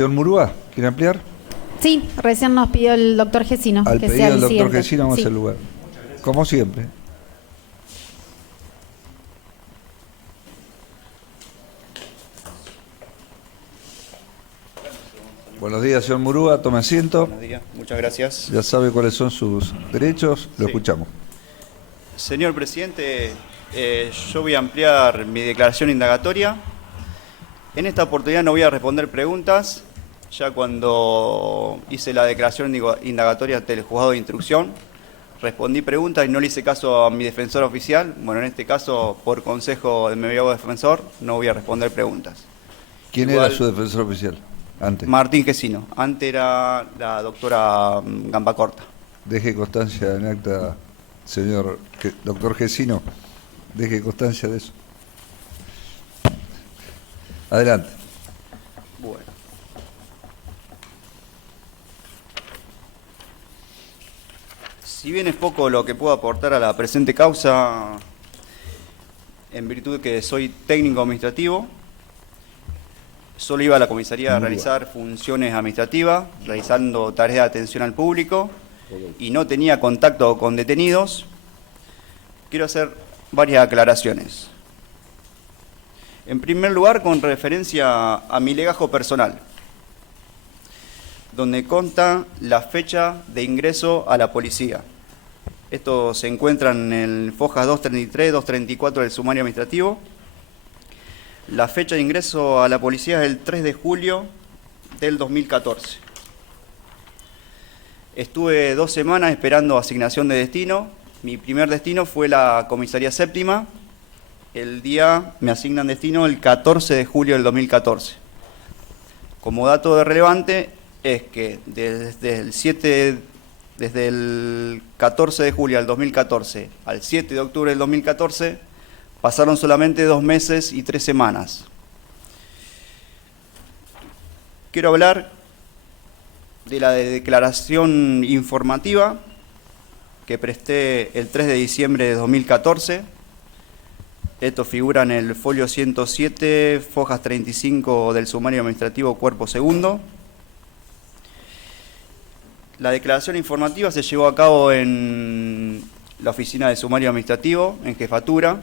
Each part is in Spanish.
Señor Murúa, ¿quiere ampliar? Sí, recién nos pidió el doctor Gesino Al que pedido sea del el doctor siguiente. Gesino vamos Sí. al lugar. Como siempre. Buenos días, señor Murúa, tome asiento. Buenos días, muchas gracias. Ya sabe cuáles son sus derechos, lo Sí. escuchamos. Señor presidente, yo voy a ampliar mi declaración indagatoria. En esta oportunidad no voy a responder preguntas. Ya cuando hice la declaración indagatoria ante el juzgado de instrucción, respondí preguntas y no le hice caso a mi defensor oficial. Bueno, en este caso, por consejo de mi abogado defensor, no voy a responder preguntas. ¿Quién Igual- era su defensor oficial? Antes. Martín Gesino. Antes era la doctora Gambacorta. Deje constancia en acta, señor doctor Gesino. Deje constancia de eso. Adelante. Bueno. Si bien es poco lo que puedo aportar a la presente causa, en virtud de que soy técnico administrativo, solo iba a la comisaría a Muy realizar funciones administrativas, realizando tareas de atención al público, y no tenía contacto con detenidos, quiero hacer varias aclaraciones. En primer lugar, con referencia a mi legajo personal, donde consta la fecha de ingreso a la policía. Esto se encuentra en el Fojas 233, 234 del sumario administrativo. La fecha de ingreso a la policía es el 3 de julio del 2014. Estuve 2 semanas esperando asignación de destino. Mi primer destino fue la comisaría séptima. El día me asignan destino el 14 de julio del 2014. Como dato relevante es que desde el 14 de julio del 2014 al 7 de octubre del 2014 pasaron solamente 2 meses y 3 semanas. Quiero hablar de la declaración informativa que presté el 3 de diciembre de 2014. Esto figura en el folio 107, fojas 35 del sumario administrativo, cuerpo segundo. La declaración informativa se llevó a cabo en la oficina de sumario administrativo, en jefatura.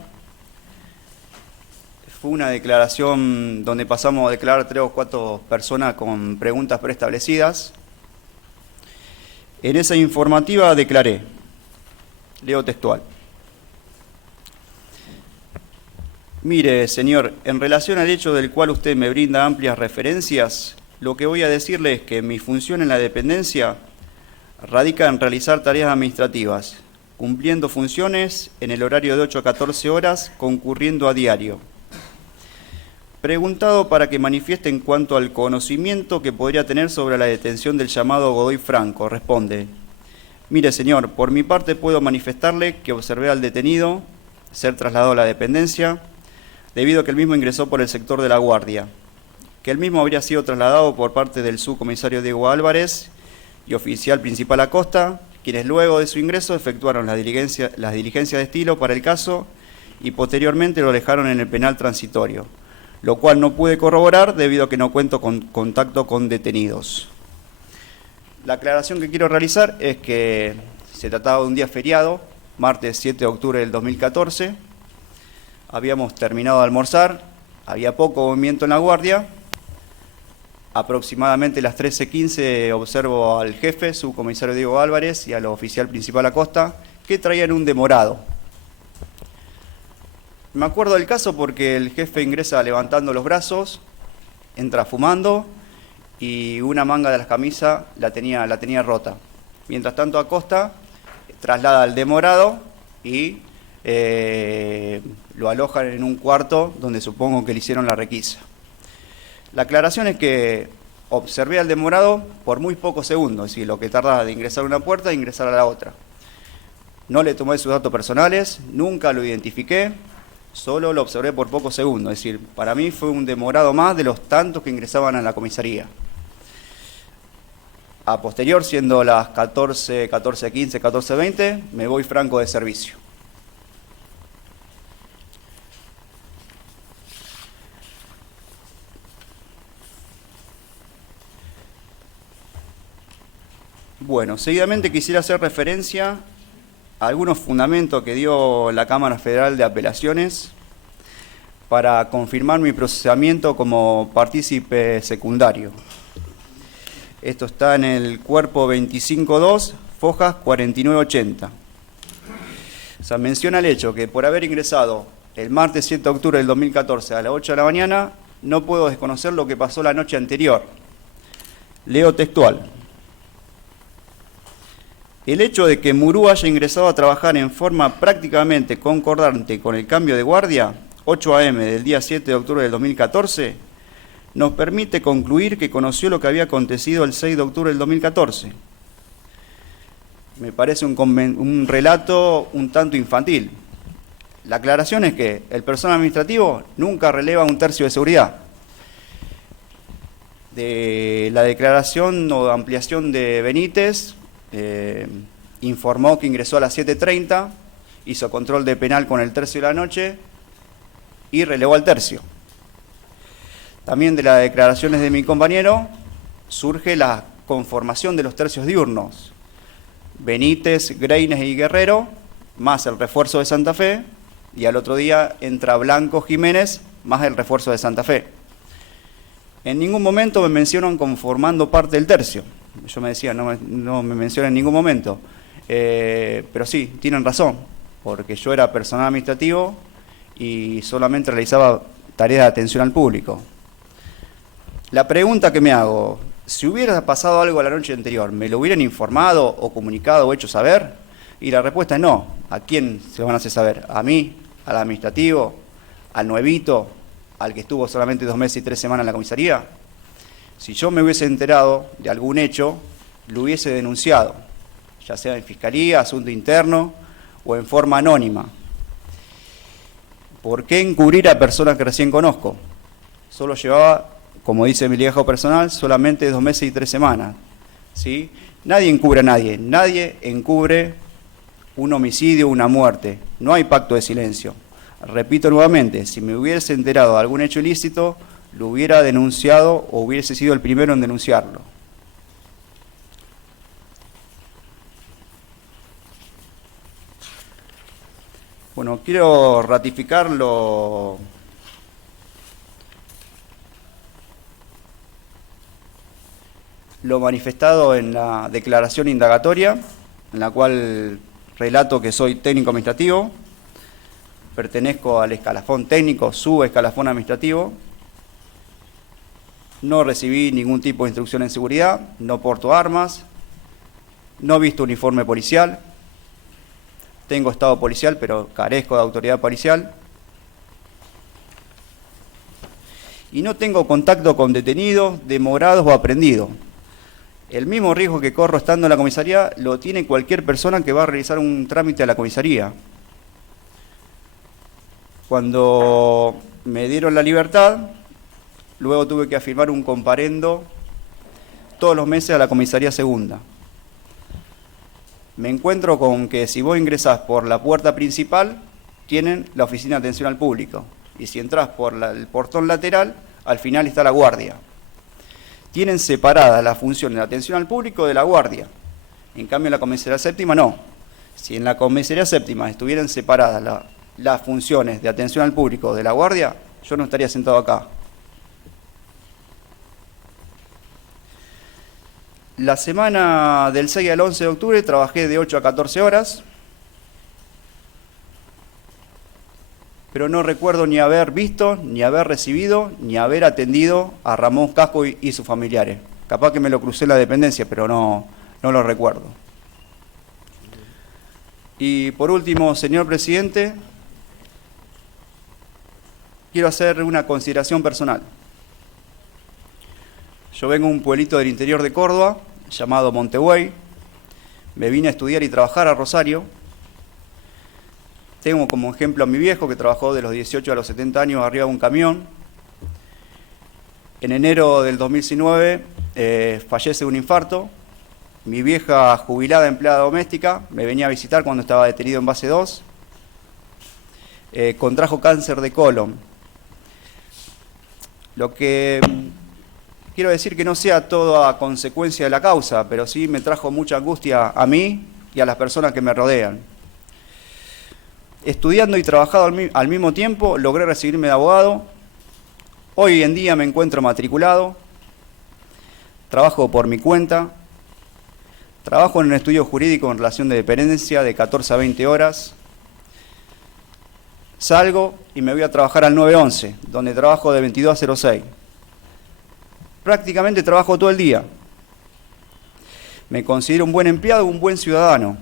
Fue una declaración donde pasamos a declarar 3 o 4 personas con preguntas preestablecidas. En esa informativa declaré, leo textual: mire, señor, en relación al hecho del cual usted me brinda amplias referencias, lo que voy a decirle es que mi función en la dependencia radica en realizar tareas administrativas, cumpliendo funciones en el horario de 8 a 14 horas, concurriendo a diario. Preguntado para que manifieste en cuanto al conocimiento que podría tener sobre la detención del llamado Godoy Franco, responde: mire, señor, por mi parte puedo manifestarle que observé al detenido ser trasladado a la dependencia, debido a que el mismo ingresó por el sector de la Guardia, que el mismo habría sido trasladado por parte del subcomisario Diego Álvarez y oficial principal Acosta, quienes luego de su ingreso efectuaron las diligencias de estilo para el caso y posteriormente lo dejaron en el penal transitorio, lo cual no pude corroborar debido a que no cuento con contacto con detenidos. La aclaración que quiero realizar es que se trataba de un día feriado, martes 7 de octubre del 2014. Habíamos terminado de almorzar, había poco movimiento en la guardia. Aproximadamente a las 13:15 observo al jefe, subcomisario Diego Álvarez, y al oficial principal Acosta, que traían un demorado. Me acuerdo del caso porque el jefe ingresa levantando los brazos, entra fumando y una manga de la camisa la tenía rota. Mientras tanto Acosta traslada al demorado y lo alojan en un cuarto donde supongo que le hicieron la requisa. La aclaración es que observé al demorado por muy pocos segundos, es decir, lo que tardaba de ingresar a una puerta e ingresar a la otra. No le tomé sus datos personales, nunca lo identifiqué, solo lo observé por pocos segundos, es decir, para mí fue un demorado más de los tantos que ingresaban a la comisaría. A posterior, siendo las 14, 14:15, 14:20, me voy franco de servicio. Bueno, seguidamente quisiera hacer referencia a algunos fundamentos que dio la Cámara Federal de Apelaciones para confirmar mi procesamiento como partícipe secundario. Esto está en el cuerpo 25.2, fojas 4980. O sea, menciona el hecho que por haber ingresado el martes 7 de octubre del 2014 a las 8 de la mañana, no puedo desconocer lo que pasó la noche anterior. Leo textual. El hecho de que Murú haya ingresado a trabajar en forma prácticamente concordante con el cambio de guardia, 8 a.m. del día 7 de octubre del 2014, nos permite concluir que conoció lo que había acontecido el 6 de octubre del 2014. Me parece un relato un tanto infantil. La aclaración es que el personal administrativo nunca releva un tercio de seguridad. De la declaración o ampliación de Benítez, informó que ingresó a las 7:30, hizo control de penal con el tercio de la noche y relevó al tercio. También de las declaraciones de mi compañero surge la conformación de los tercios diurnos. Benítez, Greines y Guerrero, más el refuerzo de Santa Fe, y al otro día entra Blanco Jiménez, más el refuerzo de Santa Fe. En ningún momento me mencionan conformando parte del tercio. Yo me decía, no me mencionan en ningún momento. Pero sí, tienen razón, porque yo era personal administrativo y solamente realizaba tareas de atención al público. La pregunta que me hago, si hubiera pasado algo la noche anterior, ¿me lo hubieran informado o comunicado o hecho saber? Y la respuesta es no. ¿A quién se lo van a hacer saber? ¿A mí? ¿Al administrativo? ¿Al nuevito? ¿Al que estuvo solamente 2 meses y 3 semanas en la comisaría? Si yo me hubiese enterado de algún hecho, lo hubiese denunciado, ya sea en fiscalía, asunto interno o en forma anónima. ¿Por qué encubrir a personas que recién conozco? Solo llevaba, como dice mi legajo personal, solamente 2 meses y 3 semanas. ¿Sí? Nadie encubre a nadie, nadie encubre un homicidio, una muerte. No hay pacto de silencio. Repito nuevamente, si me hubiese enterado de algún hecho ilícito, lo hubiera denunciado o hubiese sido el primero en denunciarlo. Bueno, quiero ratificar lo manifestado en la declaración indagatoria, en la cual relato que soy técnico administrativo, pertenezco al escalafón técnico, subescalafón administrativo, no recibí ningún tipo de instrucción en seguridad, no porto armas, no he visto uniforme policial, tengo estado policial pero carezco de autoridad policial y no tengo contacto con detenidos, demorados o aprendidos. El mismo riesgo que corro estando en la comisaría lo tiene cualquier persona que va a realizar un trámite a la comisaría. Cuando me dieron la libertad, luego tuve que firmar un comparendo todos los meses a la comisaría segunda. Me encuentro con que si vos ingresás por la puerta principal, tienen la oficina de atención al público. Y si entrás por el portón lateral, al final está la guardia. Tienen separadas las funciones de atención al público de la guardia. En cambio, en la comisaría séptima no. Si en la comisaría séptima estuvieran separadas las funciones de atención al público de la guardia, yo no estaría sentado acá. La semana del 6 al 11 de octubre trabajé de 8 a 14 horas, pero no recuerdo ni haber visto, ni haber recibido, ni haber atendido a Ramón Casco y sus familiares. Capaz que me lo crucé en la dependencia, pero no lo recuerdo. Y por último, señor presidente, quiero hacer una consideración personal. Yo vengo de un pueblito del interior de Córdoba, llamado Montevideo. Me vine a estudiar y trabajar a Rosario. Tengo como ejemplo a mi viejo, que trabajó de los 18 a los 70 años arriba de un camión. En enero del 2019 fallece de un infarto. Mi vieja, jubilada empleada doméstica, me venía a visitar cuando estaba detenido en base 2. Contrajo cáncer de colon. Lo que quiero decir que no sea todo a consecuencia de la causa, pero sí me trajo mucha angustia a mí y a las personas que me rodean. Estudiando y trabajando al mismo tiempo, logré recibirme de abogado. Hoy en día me encuentro matriculado, trabajo por mi cuenta, trabajo en un estudio jurídico en relación de dependencia de 14 a 20 horas. Salgo y me voy a trabajar al 911, donde trabajo de 22 a 06. Prácticamente trabajo todo el día. Me considero un buen empleado, un buen ciudadano.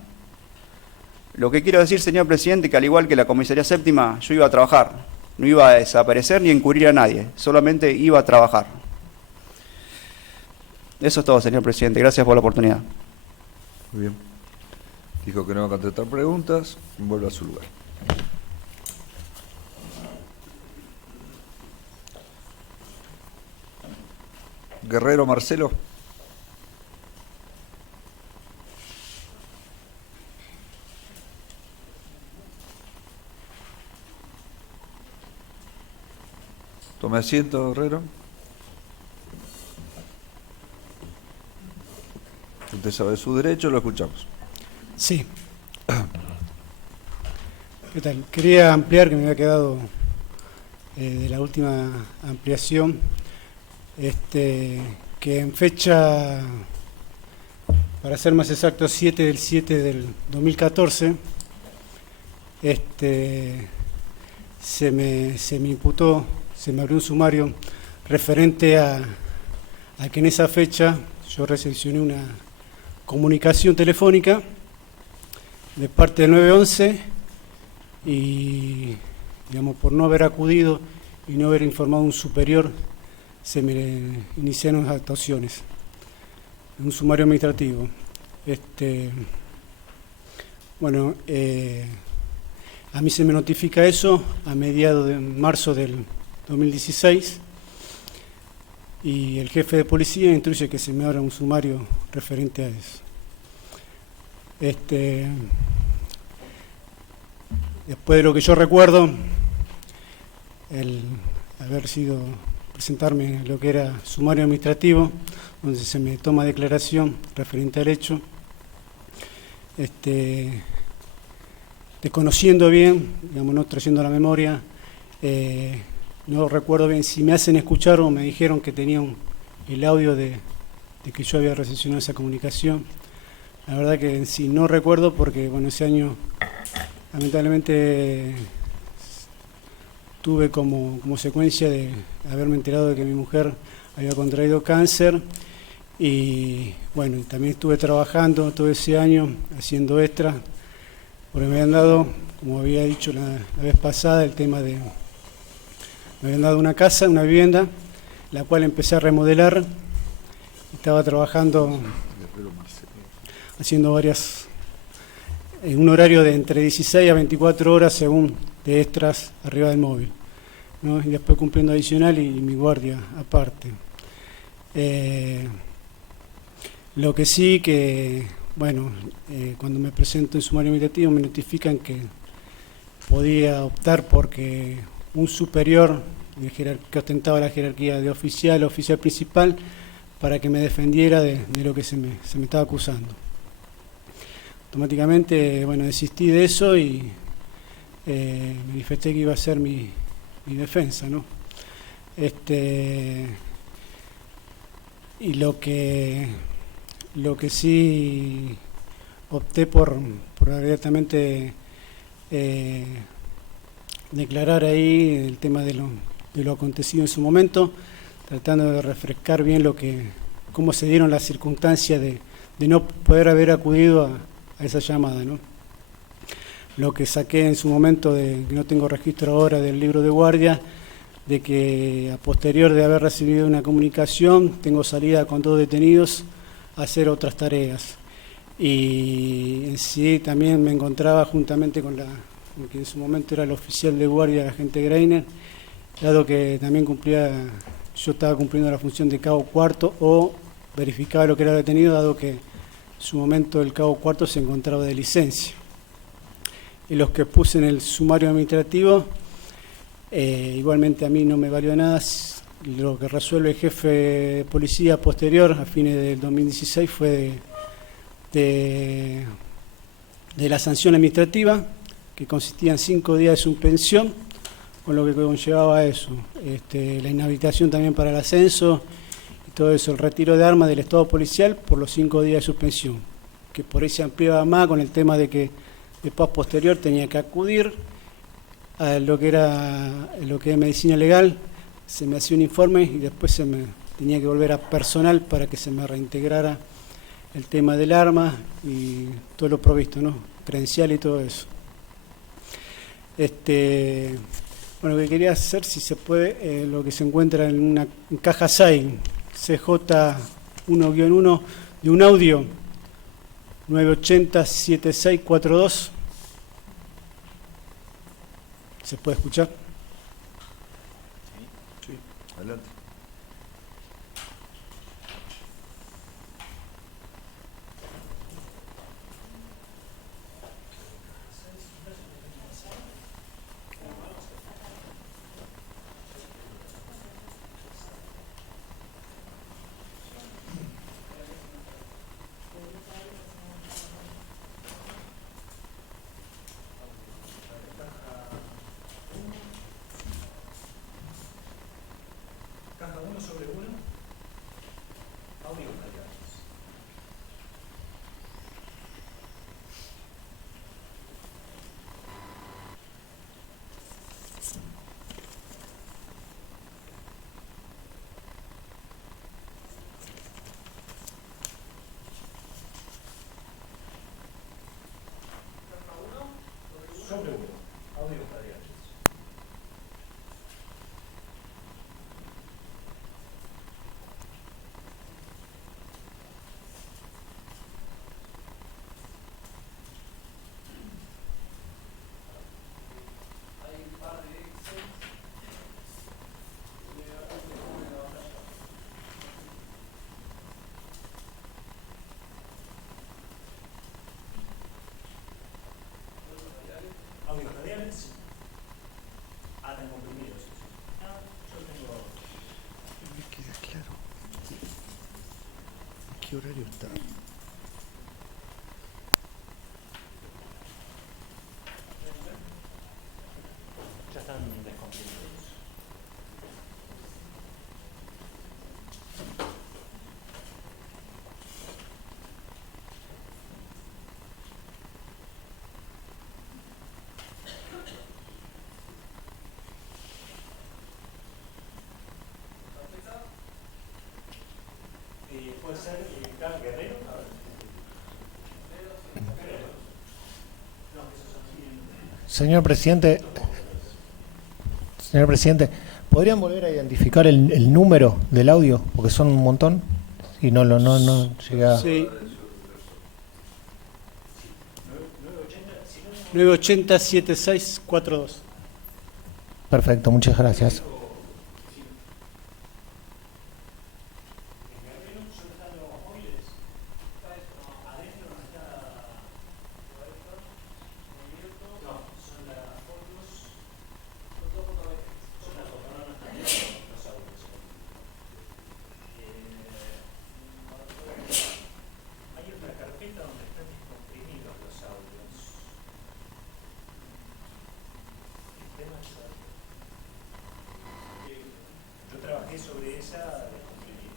Lo que quiero decir, señor presidente, que al igual que la comisaría séptima, yo iba a trabajar. No iba a desaparecer ni a encubrir a nadie, solamente iba a trabajar. Eso es todo, señor presidente. Gracias por la oportunidad. Muy bien. Dijo que no va a contestar preguntas. Vuelve a su lugar. Guerrero Marcelo. Tome asiento, Guerrero. Usted sabe su derecho, lo escuchamos. Sí. ¿Qué tal? Quería ampliar, que me había quedado de la última ampliación, que en fecha, para ser más exacto, 7 del 2014, se me imputó, se me abrió un sumario referente a que en esa fecha yo recepcioné una comunicación telefónica de parte del 911 y, digamos, por no haber acudido y no haber informado a un superior, se me iniciaron las actuaciones, un sumario administrativo. Bueno, a mí se me notifica eso a mediados de marzo del 2016 y el jefe de policía instruye que se me abra un sumario referente a eso. Después de lo que yo recuerdo, el haber sido presentarme lo que era sumario administrativo, donde se me toma declaración referente al hecho, desconociendo bien, digamos, no trayendo a la memoria, no recuerdo bien si me hacen escuchar o me dijeron que tenían el audio de que yo había recepcionado esa comunicación. La verdad que en sí no recuerdo porque, bueno, ese año lamentablemente tuve como secuencia de haberme enterado de que mi mujer había contraído cáncer y, bueno, también estuve trabajando todo ese año haciendo extras porque me habían dado, como había dicho la vez pasada, el tema de... Me habían dado una casa, una vivienda, la cual empecé a remodelar. Estaba trabajando, haciendo varias, en un horario de entre 16 a 24 horas según de extras arriba del móvil, ¿no? Y después cumpliendo adicional y mi guardia aparte. Lo que sí que, bueno, cuando me presento en sumario administrativo me notifican que podía optar porque un superior que ostentaba la jerarquía de oficial principal, para que me defendiera de lo que se me estaba acusando. Automáticamente, bueno, desistí de eso y manifesté que iba a ser mi defensa, ¿no? Y lo que sí opté por abiertamente declarar ahí el tema de lo acontecido en su momento, tratando de refrescar bien cómo se dieron las circunstancias de no poder haber acudido a esa llamada, ¿no? Lo que saqué en su momento, que no tengo registro ahora del libro de guardia, de que a posterior de haber recibido una comunicación, tengo salida con 2 detenidos a hacer otras tareas. Y en sí también me encontraba juntamente con que en su momento era el oficial de guardia, el agente Greiner, dado que también yo estaba cumpliendo la función de cabo cuarto o verificaba lo que era detenido, dado que en su momento el cabo cuarto se encontraba de licencia. Y los que puse en el sumario administrativo, igualmente a mí no me valió nada, lo que resuelve el jefe de policía posterior a fines del 2016 fue de la sanción administrativa, que consistía en 5 días de suspensión, con lo que conllevaba eso, la inhabilitación también para el ascenso y todo eso, el retiro de armas del estado policial por los 5 días de suspensión, que por ahí se ampliaba más con el tema de que después posterior tenía que acudir a lo que es medicina legal, se me hacía un informe y después se me tenía que volver a personal para que se me reintegrara el tema del arma y todo lo provisto, ¿no? Credencial y todo eso. Bueno, lo que quería hacer, si se puede, lo que se encuentra en una caja SAI, CJ1-1 de un audio 980-7642. ¿Se puede escuchar? Sí, adelante. ¿Qué horario está? Ya están descomprimidos. ¿Puede ser Carl Guerrero? Señor presidente, ¿podrían volver a identificar el número del audio? Porque son un montón y no llega. Sí. 980-7642. Perfecto, muchas gracias. Yo trabajé sobre esa descomprimida.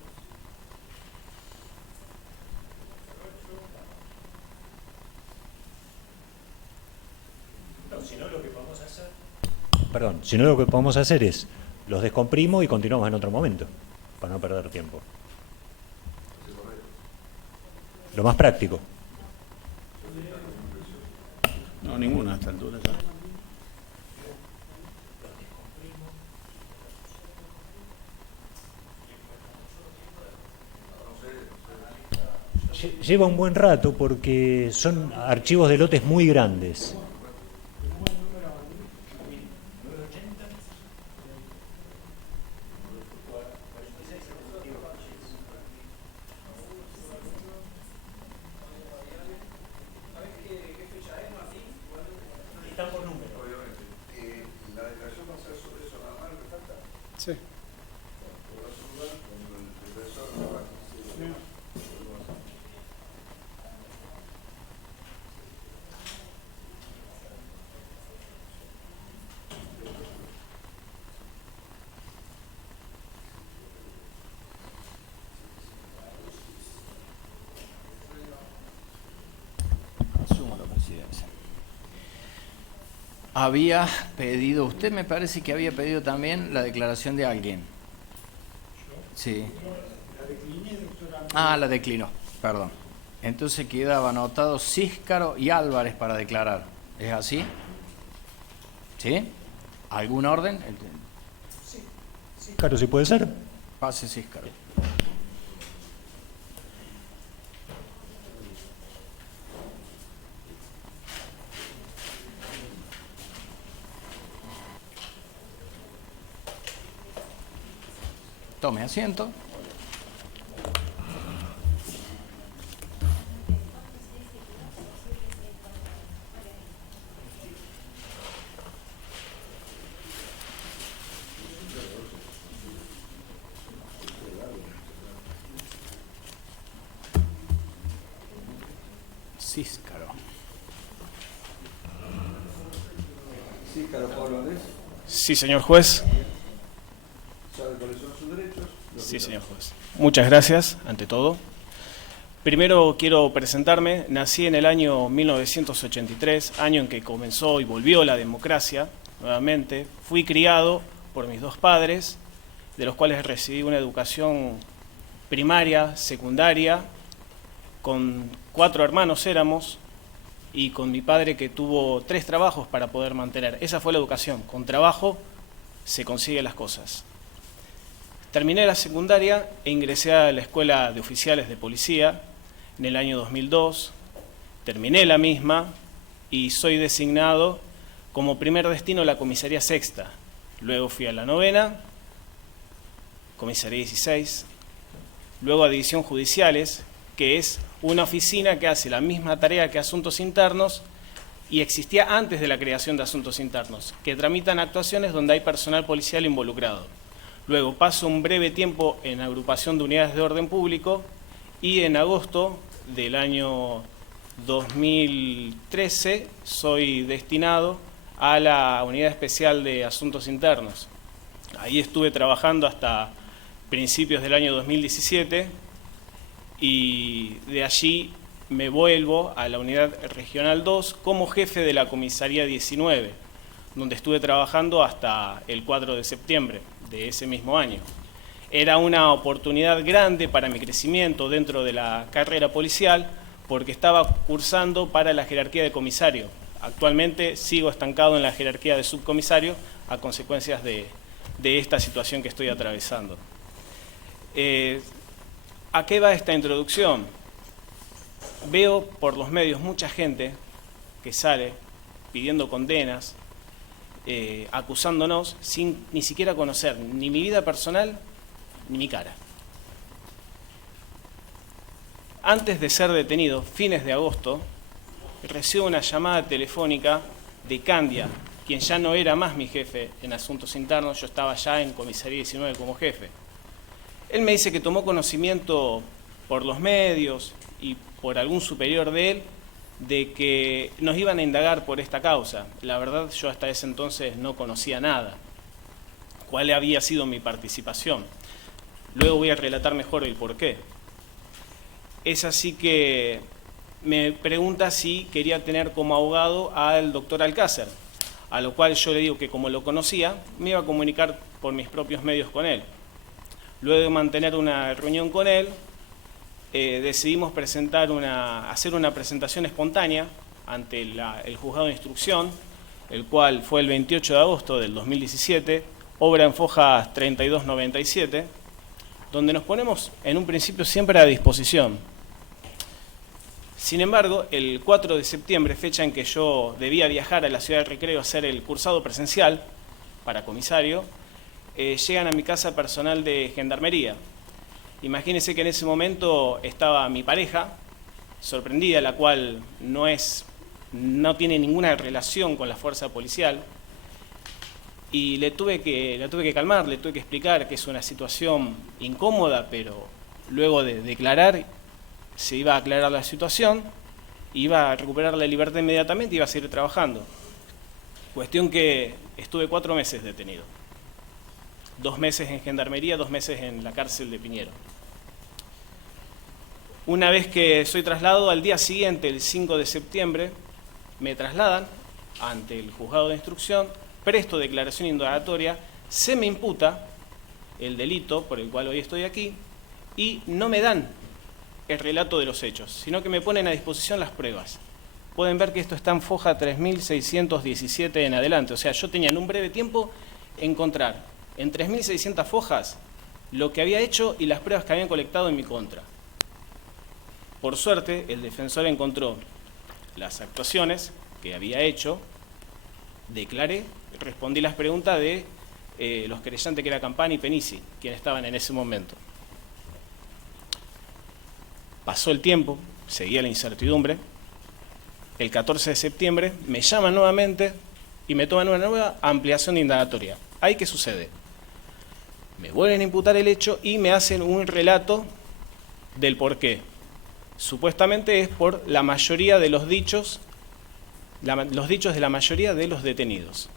No, si no lo que podemos hacer. Perdón, si no lo que podemos hacer es los descomprimo y continuamos en otro momento, para no perder tiempo. Lo más práctico. No, ninguna a esta altura ya. Lleva un buen rato porque son archivos de lotes muy grandes. Sí. había pedido, usted me parece que había pedido también la declaración de alguien. Sí. Ah, la declinó, perdón. Entonces quedaba anotado Císcaro y Álvarez para declarar. ¿Es así? ¿Sí? ¿Algún orden? Claro, si puede ser. Pase Císcaro. Tome asiento. Císcaro. Císcaro Pablo Andrés, Sí, señor juez. ¿sabe cuáles son sus derechos? Sí, señor juez. Muchas gracias, ante todo. Primero quiero presentarme. Nací en el año 1983, año en que comenzó y volvió la democracia nuevamente. Fui criado por mis dos padres, de los cuales recibí una educación primaria, secundaria, con 4 hermanos éramos, y con mi padre que tuvo 3 trabajos para poder mantener. Esa fue la educación. Con trabajo se consiguen las cosas. Terminé la secundaria e ingresé a la Escuela de Oficiales de Policía en el año 2002. Terminé la misma y soy designado como primer destino la Comisaría Sexta. Luego fui a la 9ª, Comisaría 16, luego a División Judiciales, que es una oficina que hace la misma tarea que Asuntos Internos y existía antes de la creación de Asuntos Internos, que tramitan actuaciones donde hay personal policial involucrado. Luego paso un breve tiempo en agrupación de unidades de orden público y en agosto del año 2013 soy destinado a la Unidad Especial de Asuntos Internos. Ahí estuve trabajando hasta principios del año 2017 y de allí me vuelvo a la Unidad Regional 2 como jefe de la Comisaría 19, donde estuve trabajando hasta el 4 de septiembre de ese mismo año. Era una oportunidad grande para mi crecimiento dentro de la carrera policial porque estaba cursando para la jerarquía de comisario. Actualmente sigo estancado en la jerarquía de subcomisario a consecuencias de esta situación que estoy atravesando. ¿A qué va esta introducción? Veo por los medios mucha gente que sale pidiendo condenas, acusándonos sin ni siquiera conocer ni mi vida personal ni mi cara. Antes de ser detenido, fines de agosto, recibo una llamada telefónica de Candia, quien ya no era más mi jefe en Asuntos Internos, yo estaba ya en Comisaría 19 como jefe. Él me dice que tomó conocimiento por los medios y por algún superior de él de que nos iban a indagar por esta causa. La verdad, yo hasta ese entonces no conocía nada. ¿Cuál había sido mi participación? Luego voy a relatar mejor el porqué. Es así que me pregunta si quería tener como abogado al doctor Alcácer, a lo cual yo le digo que como lo conocía, me iba a comunicar por mis propios medios con él. Luego de mantener una reunión con él, decidimos hacer una presentación espontánea ante el juzgado de instrucción, el cual fue el 28 de agosto del 2017, obra en fojas 3297, donde nos ponemos en un principio siempre a disposición. Sin embargo, el 4 de septiembre, fecha en que yo debía viajar a la ciudad de Recreo a hacer el cursado presencial para comisario, llegan a mi casa personal de Gendarmería. Imagínense que en ese momento estaba mi pareja, sorprendida, la cual no tiene ninguna relación con la fuerza policial, y la tuve que calmar, le tuve que explicar que es una situación incómoda, pero luego de declarar se iba a aclarar la situación, iba a recuperar la libertad inmediatamente y iba a seguir trabajando. Cuestión que estuve 4 meses detenido. 2 meses en Gendarmería, 2 meses en la cárcel de Piñero. Una vez que soy trasladado, al día siguiente, el 5 de septiembre, me trasladan ante el juzgado de instrucción, presto declaración indagatoria, se me imputa el delito por el cual hoy estoy aquí y no me dan el relato de los hechos, sino que me ponen a disposición las pruebas. Pueden ver que esto está en foja 3617 en adelante, o sea, yo tenía en un breve tiempo encontrar en 3600 fojas lo que había hecho y las pruebas que habían colectado en mi contra. Por suerte, el defensor encontró las actuaciones que había hecho, declaré, respondí las preguntas de los querellantes que era Campani y Penisi, quienes estaban en ese momento. Pasó el tiempo, seguía la incertidumbre. El 14 de septiembre me llaman nuevamente y me toman una nueva ampliación de indagatoria. ¿Ahí qué sucede? Me vuelven a imputar el hecho y me hacen un relato del porqué. Supuestamente es por la mayoría de los dichos de la mayoría de los detenidos,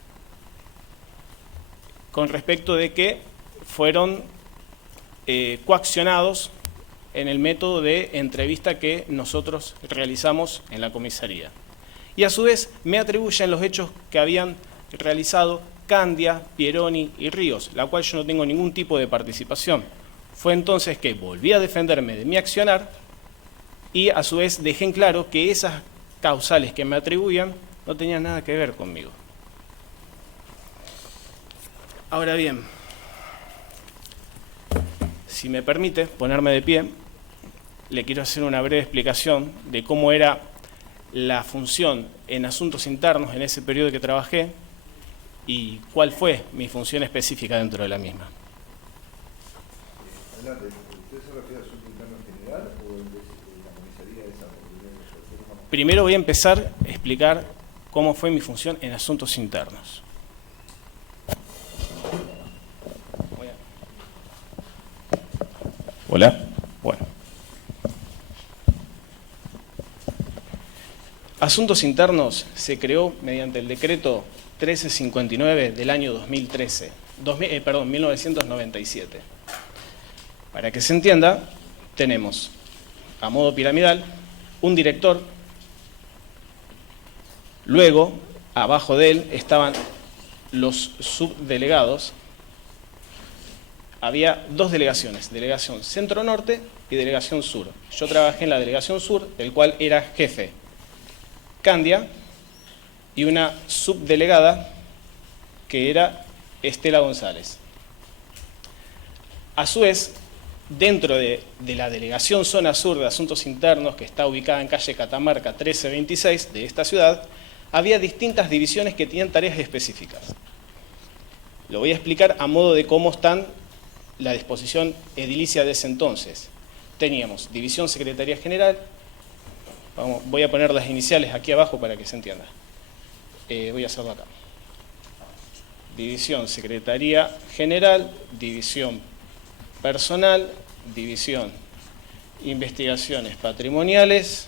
con respecto de que fueron coaccionados en el método de entrevista que nosotros realizamos en la comisaría. Y a su vez me atribuyen los hechos que habían realizado Candia, Pieroni y Ríos, la cual yo no tengo ningún tipo de participación. Fue entonces que volví a defenderme de mi accionar y a su vez dejé en claro que esas causales que me atribuían no tenían nada que ver conmigo. Ahora bien, si me permite ponerme de pie, le quiero hacer una breve explicación de cómo era la función en asuntos internos en ese periodo que trabajé y cuál fue mi función específica dentro de la misma. Adelante, ¿usted se refiere a asunto interno en general o el de la comisaría de esa? Primero voy a empezar a explicar cómo fue mi función en asuntos internos. Hola. Bueno. Asuntos Internos se creó mediante el decreto 1359 del año 1997. Para que se entienda, tenemos a modo piramidal un director, luego abajo de él estaban los subdelegados. Había dos delegaciones, Delegación Centro-Norte y Delegación Sur. Yo trabajé en la Delegación Sur, el cual era jefe Candia y una subdelegada que era Estela González. A su vez, dentro de la Delegación Zona Sur de Asuntos Internos, que está ubicada en calle Catamarca 1326 de esta ciudad, había distintas divisiones que tenían tareas específicas. Lo voy a explicar a modo de cómo están la disposición edilicia de ese entonces. Teníamos División Secretaría General, voy a poner las iniciales aquí abajo para que se entienda. Voy a hacerlo acá. División Secretaría General, División Personal, División Investigaciones Patrimoniales,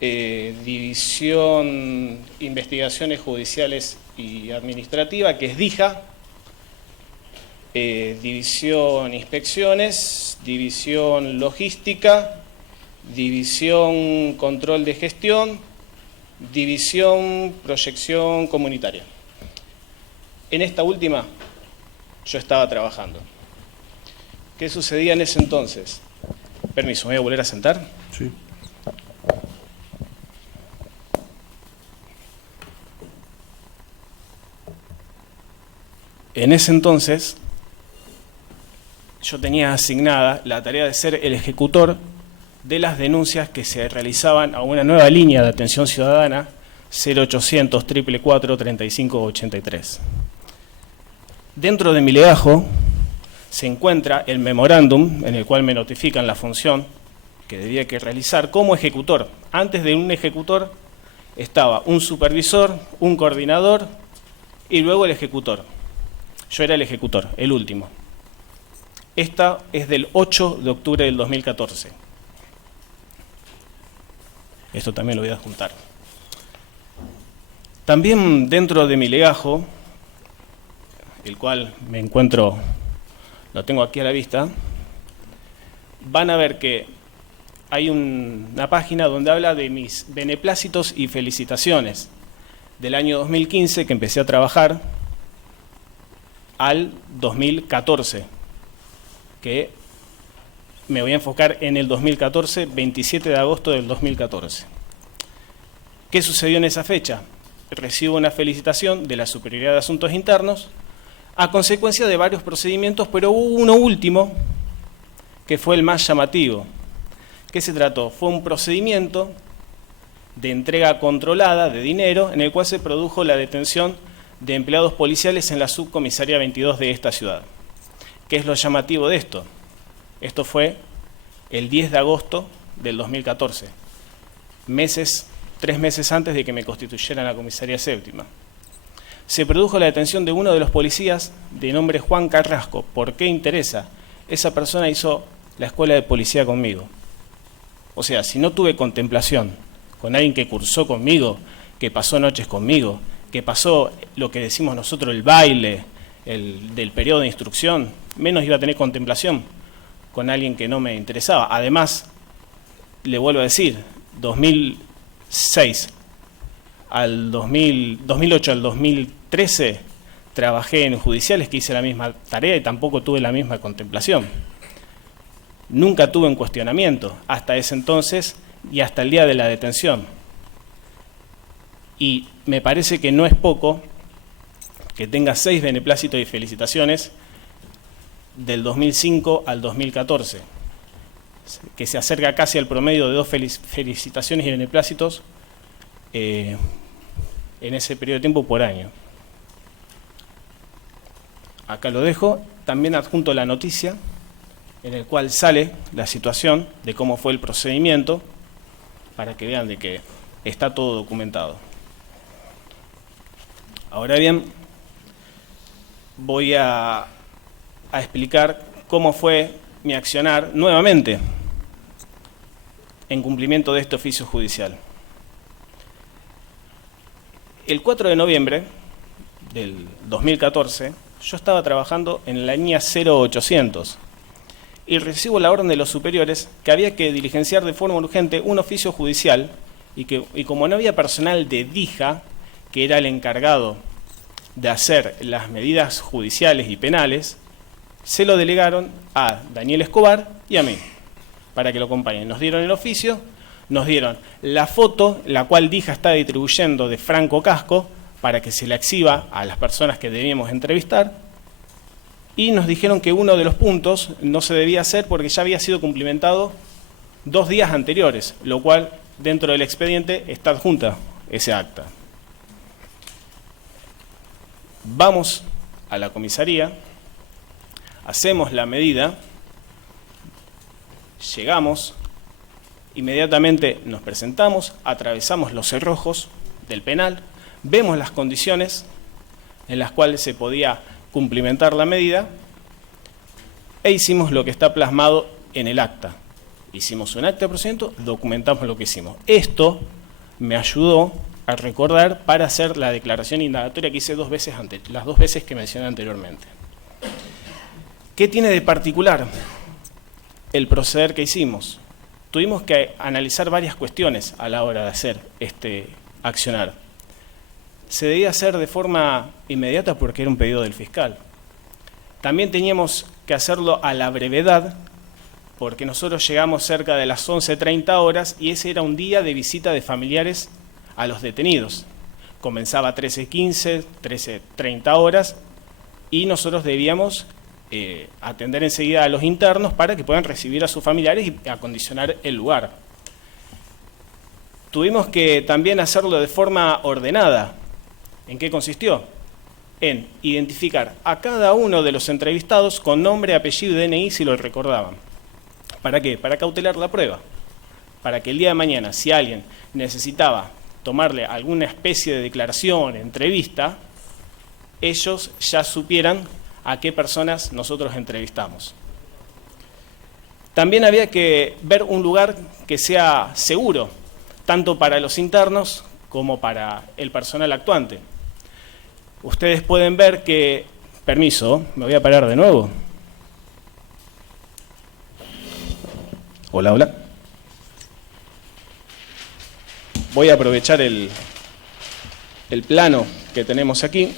División Investigaciones Judiciales y Administrativa, que es DIJA, División Inspecciones, División Logística, División Control de Gestión, División Proyección Comunitaria. En esta última yo estaba trabajando. ¿Qué sucedía en ese entonces? Permiso, ¿me voy a volver a sentar? Sí. En ese entonces yo tenía asignada la tarea de ser el ejecutor de las denuncias que se realizaban a una nueva línea de atención ciudadana 0800 444 3583. Dentro de mi legajo se encuentra el memorándum en el cual me notifican la función que debía que realizar como ejecutor. Antes de un ejecutor estaba un supervisor, un coordinador y luego el ejecutor. Yo era el ejecutor, el último. Esta es del 8 de octubre del 2014. Esto también lo voy a juntar. También dentro de mi legajo, el cual me encuentro, lo tengo aquí a la vista, van a ver que hay una página donde habla de mis beneplácitos y felicitaciones. del año 2015 que empecé a trabajar al 2014, que me voy a enfocar en el 2014, 27 de agosto del 2014. ¿Qué sucedió en esa fecha? Recibo una felicitación de la Superioridad de Asuntos Internos a consecuencia de varios procedimientos, pero hubo uno último que fue el más llamativo. ¿Qué se trató? Fue un procedimiento de entrega controlada de dinero en el cual se produjo la detención de empleados policiales en la subcomisaría 22 de esta ciudad. ¿Qué es lo llamativo de esto? Esto fue el 10 de agosto del 2014, 3 meses antes de que me constituyera en la comisaría séptima. Se produjo la detención de uno de los policías de nombre Juan Carrasco. ¿Por qué interesa? Esa persona hizo la escuela de policía conmigo. O sea, si no tuve contemplación con alguien que cursó conmigo, que pasó noches conmigo, que pasó lo que decimos nosotros, el baile del periodo de instrucción, menos iba a tener contemplación con alguien que no me interesaba. Además, le vuelvo a decir, 2006 al 2008 al 2013 trabajé en judiciales que hice la misma tarea y tampoco tuve la misma contemplación. Nunca tuve un cuestionamiento hasta ese entonces y hasta el día de la detención. Y me parece que no es poco que tenga 6 beneplácitos y felicitaciones del 2005 al 2014, que se acerca casi al promedio de 2 felicitaciones y beneplácitos en ese periodo de tiempo por año. Acá lo dejo, también adjunto la noticia en el cual sale la situación de cómo fue el procedimiento, para que vean de que está todo documentado. Ahora bien, voy a explicar cómo fue mi accionar nuevamente en cumplimiento de este oficio judicial. El 4 de noviembre del 2014, yo estaba trabajando en la línea 0800 y recibo la orden de los superiores que había que diligenciar de forma urgente un oficio judicial y como no había personal de DIJA, que era el encargado de hacer las medidas judiciales y penales, se lo delegaron a Daniel Escobar y a mí, para que lo acompañen. Nos dieron el oficio, nos dieron la foto, la cual DIJA está distribuyendo de Franco Casco, para que se la exhiba a las personas que debíamos entrevistar, y nos dijeron que uno de los puntos no se debía hacer porque ya había sido cumplimentado 2 días anteriores, lo cual dentro del expediente está adjunta ese acta. Vamos a la comisaría, hacemos la medida, llegamos, inmediatamente nos presentamos, atravesamos los cerrojos del penal, vemos las condiciones en las cuales se podía cumplimentar la medida e hicimos lo que está plasmado en el acta. Hicimos un acta de procedimiento, documentamos lo que hicimos. Esto me ayudó a recordar para hacer la declaración indagatoria que hice 2 veces antes, las 2 veces que mencioné anteriormente. ¿Qué tiene de particular el proceder que hicimos? Tuvimos que analizar varias cuestiones a la hora de hacer este accionar. Se debía hacer de forma inmediata porque era un pedido del fiscal. También teníamos que hacerlo a la brevedad porque nosotros llegamos cerca de las 11:30 horas y ese era un día de visita de familiares a los detenidos. Comenzaba a 13:15, 13:30 horas y nosotros debíamos atender enseguida a los internos para que puedan recibir a sus familiares y acondicionar el lugar. Tuvimos que también hacerlo de forma ordenada. ¿En qué consistió? En identificar a cada uno de los entrevistados con nombre, apellido y DNI si lo recordaban. ¿Para qué? Para cautelar la prueba. Para que el día de mañana, si alguien necesitaba tomarle alguna especie de declaración, entrevista, ellos ya supieran a qué personas nosotros entrevistamos. También había que ver un lugar que sea seguro, tanto para los internos como para el personal actuante. Ustedes pueden ver que... Permiso, me voy a parar de nuevo. Hola, hola. Voy a aprovechar el plano que tenemos aquí,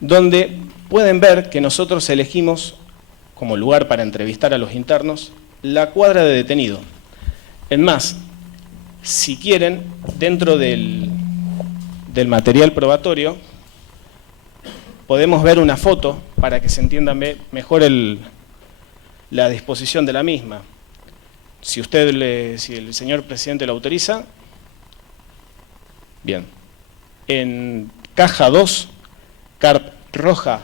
donde pueden ver que nosotros elegimos como lugar para entrevistar a los internos la cuadra de detenido. Es más, si quieren, dentro del material probatorio, podemos ver una foto para que se entienda mejor la disposición de la misma. Si si el señor presidente lo autoriza. Bien. En caja 2, carp roja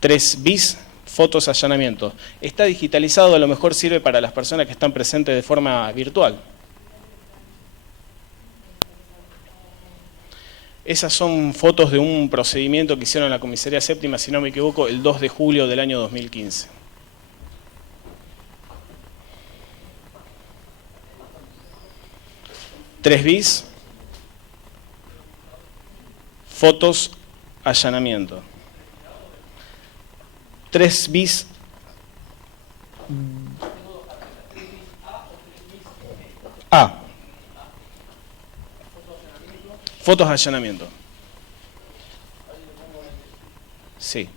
3 bis, fotos allanamiento. Está digitalizado, a lo mejor sirve para las personas que están presentes de forma virtual. Esas son fotos de un procedimiento que hicieron en la Comisaría Séptima, si no me equivoco, el 2 de julio del año 2015. Tres bis, fotos, allanamiento. 3 bis. A. Fotos de allanamiento. Sí.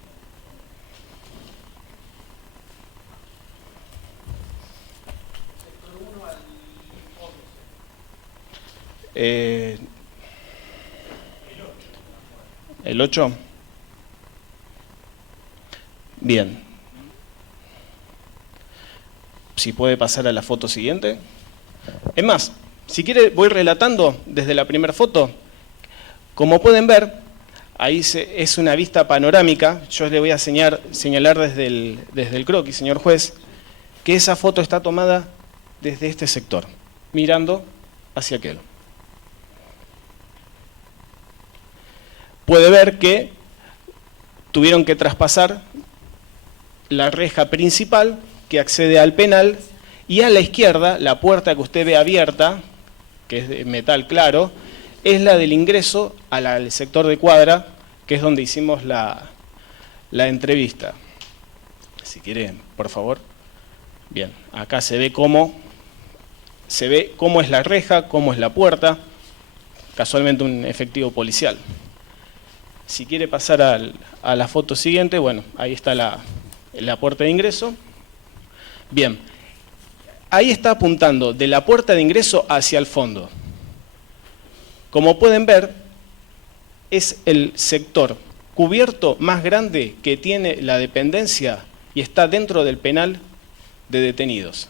El 8. Bien. Si puede pasar a la foto siguiente. Es más, si quiere voy relatando desde la primera foto. Como pueden ver, ahí es una vista panorámica. Yo le voy a señalar desde el croquis, señor juez, que esa foto está tomada desde este sector, mirando hacia aquel. Puede ver que tuvieron que traspasar la reja principal que accede al penal y a la izquierda, la puerta que usted ve abierta, que es de metal claro, es la del ingreso al sector de cuadra, que es donde hicimos la entrevista. Si quiere, por favor. Bien, acá se ve cómo es la reja, cómo es la puerta, casualmente un efectivo policial. Si quiere pasar a la foto siguiente, bueno, ahí está la puerta de ingreso. Bien, ahí está apuntando de la puerta de ingreso hacia el fondo. Como pueden ver, es el sector cubierto más grande que tiene la dependencia y está dentro del penal de detenidos.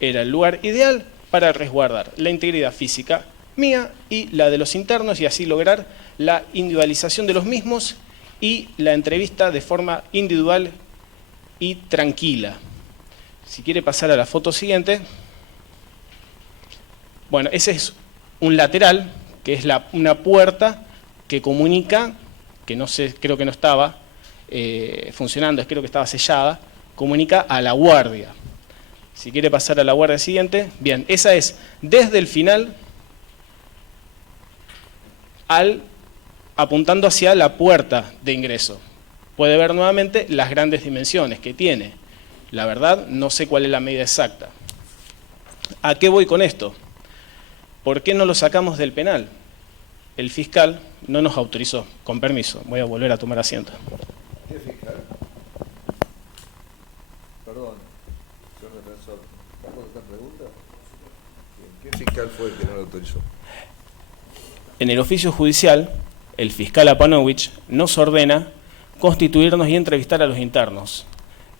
Era el lugar ideal para resguardar la integridad física mía y la de los internos y así lograr la individualización de los mismos y la entrevista de forma individual y tranquila. Si quiere pasar a la foto siguiente. Bueno, ese es un lateral, que es una puerta que comunica, que no sé, creo que no estaba funcionando, creo que estaba sellada, comunica a la guardia. Si quiere pasar a la guardia siguiente. Bien, esa es desde el final apuntando hacia la puerta de ingreso. Puede ver nuevamente las grandes dimensiones que tiene. La verdad, no sé cuál es la medida exacta. ¿A qué voy con esto? ¿Por qué no lo sacamos del penal? El fiscal no nos autorizó. Con permiso, voy a volver a tomar asiento. ¿Qué fiscal? Perdón, señor defensor, ¿puedo esta pregunta? ¿Qué fiscal fue el que no lo autorizó? En el oficio judicial, el fiscal Apanovich nos ordena constituirnos y entrevistar a los internos